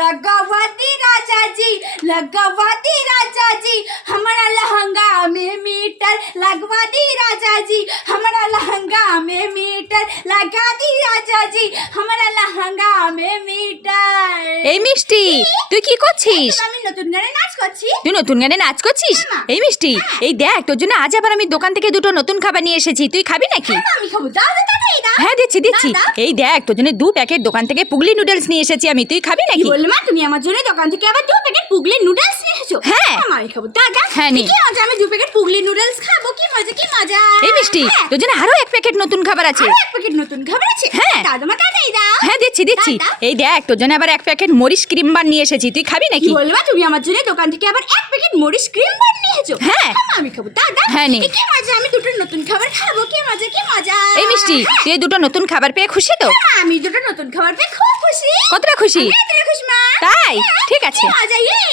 लगावती राजा जी हमारा लहंगा में मीटर लगवा दी राजा जी हमारा लहंगा में मीटर लगा दी राजा जी हमारा लहंगा में मीटर। এই মিষ্টি তুই কি করছিস? আমি নতুন গানে নাচ করছি। তুই নতুন গানে নাচ করছিস? এই মিষ্টি এই দেখ তোর জন্য আজ আবার আমি দোকান থেকে দুটো নতুন খাবার নিয়ে এসেছি, তুই খাবি নাকি? আমি খাবো, দাও দাও দাও দাও। হ্যাঁ দিচ্ছি। এই দেখ তোর জন্য 2 প্যাকেট দোকান থেকে পুগলি নুডলস নিয়ে এসেছি আমি, তুই খাবি নাকি? বল মা, তুমি আমার জন্য দোকান থেকে আবার 2 প্যাকেট পুগলি নুডলস নিয়ে এসেছো? হ্যাঁ আমি খাবো, দাও দাও। হ্যাঁ নি। কি মজা, আমি 2 প্যাকেট পুগলি নুডলস খাবো, কি মজা কি মজা। এই মিষ্টি তোর জন্য আরো 1 প্যাকেট নতুন খাবার আছে। আরো 1 প্যাকেট নতুন খাবার আছে? হ্যাঁ। দাও দাও মা, তাড়াতাড়ি দাও। হ্যাঁ দিচ্ছি। এই দেখ তোর জন্য আবার 1 প্যাকেট মরিচ ক্রিম বার নিয়ে এসেছি, তুই খাবি নাকি? বল মা, তুমি আমার জন্য দোকান থেকে আবার 1 প্যাকেট মরিচ ক্রিম বার নিয়ে এসেছো? হ্যাঁ। আমি খাবো, দাও দাও। হ্যাঁ নি। কি মজা, আমি দুটো নতুন খাবার খাবো, কি মজা কি মজা। এই মিষ্টি তুই এই দুটো নতুন খাবার পেয়ে খুশি তো? আমি দুটো নতুন খাবার পেয়ে খুব খুশি। কতটা খুশি? আমি এতটা খুশি মা। তাই ঠিক আছে। কি মজা, ইয়ে।